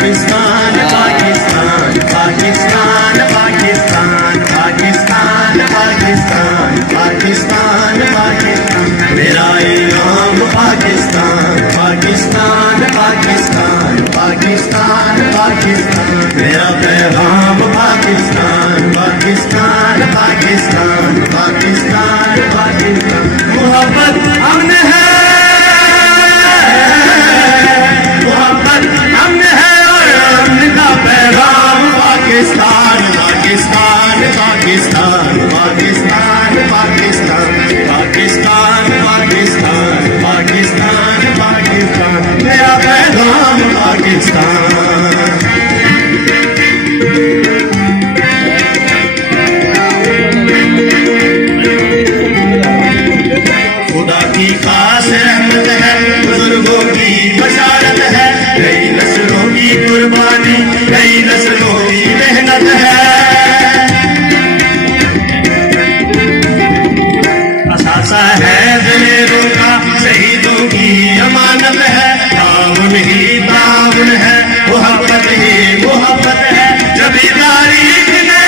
पाकिस्तान पाकिस्तान पाकिस्तान पाकिस्तान पाकिस्तान पाकिस्तान पाकिस्तान पाकिस्तान मेरा इनाम पाकिस्तान पाकिस्तान पाकिस्तान पाकिस्तान पाकिस्तान मेरा पैगाम पाकिस्तान पाकिस्तान पाकिस्तान पाकिस्तान पाकिस्तान मोहब्बत अमन है मोहब्बत अमन है और अमन का पैगाम पाकिस्तान पाकिस्तान पाकिस्तान पाकिस्तान पाकिस्तान पाकिस्तान पाकिस्तान पाकिस्तान पाकिस्तान मेरा पैगाम पाकिस्तान खुदा की खास रहमत है बुजुर्गों की बशारत है नई नस्लों की कुर्बानी नई नस्लों की मेहनत है असासा है दिलेरों का शहीदों की अमानत है ताउन ही ताउन है मोहब्बत ही मोहब्बत है जभी तारीख ने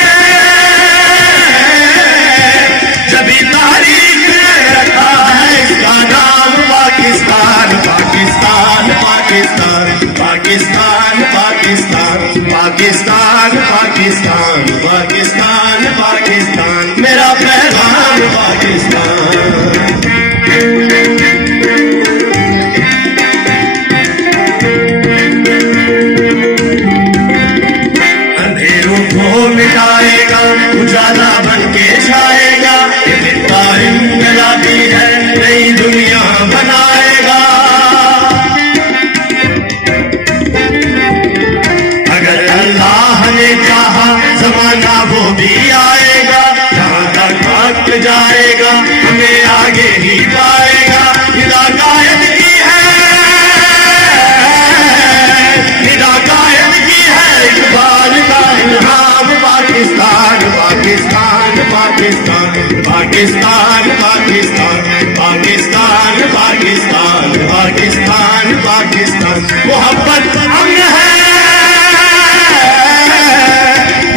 रखा है इसका नाम पाकिस्तान पाकिस्तान पाकिस्तान पाकिस्तान पाकिस्तान पाकिस्तान पाकिस्तान पाकिस्तान पाकिस्तान मेरा पैगाम पाकिस्तान अंधेरों को मिटाएगा उजाला बन के छाएगा है नई दुनिया बनाएगा अगर अल्लाह ने चाहा जमाना वो भी आएगा जहां तक वक्त जाएगा हमें आगे ही पाएगा हिदायत की है हिदायत की है इकबाल का इल्हाम पाकिस्तान पाकिस्तान पाकिस्तान पाकिस्तान पाकिस्तान पाकिस्तान पाकिस्तान पाकिस्तान पाकिस्तान मोहब्बत अमन है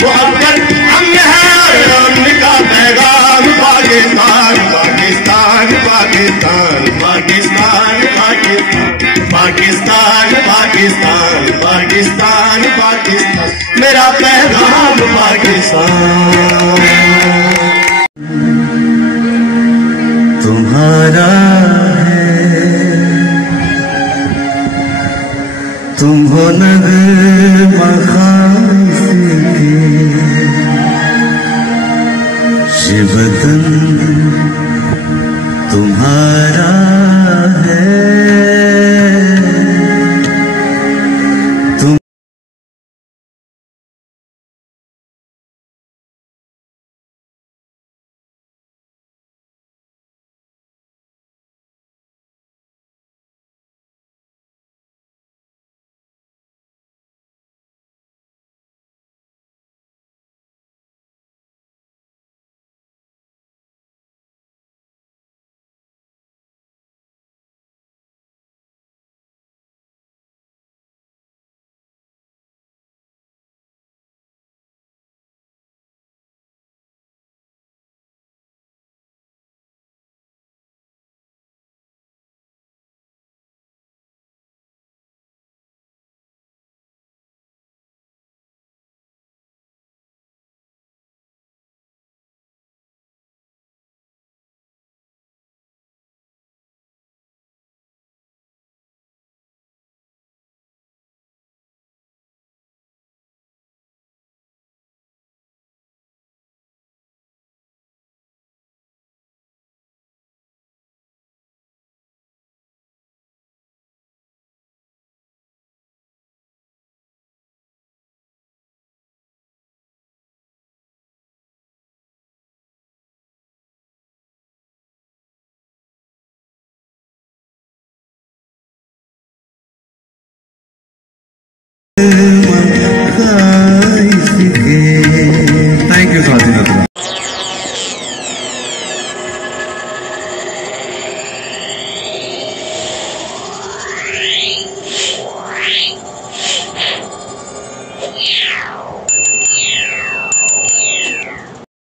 मोहब्बत अमन है और अमन का पैगाम पाकिस्तान पाकिस्तान पाकिस्तान पाकिस्तान पाकिस्तान पाकिस्तान पाकिस्तान पाकिस्तान मेरा पैगाम पाकिस्तान तुम्हारा है तुम हो नगमा शिवदन तुम्हारा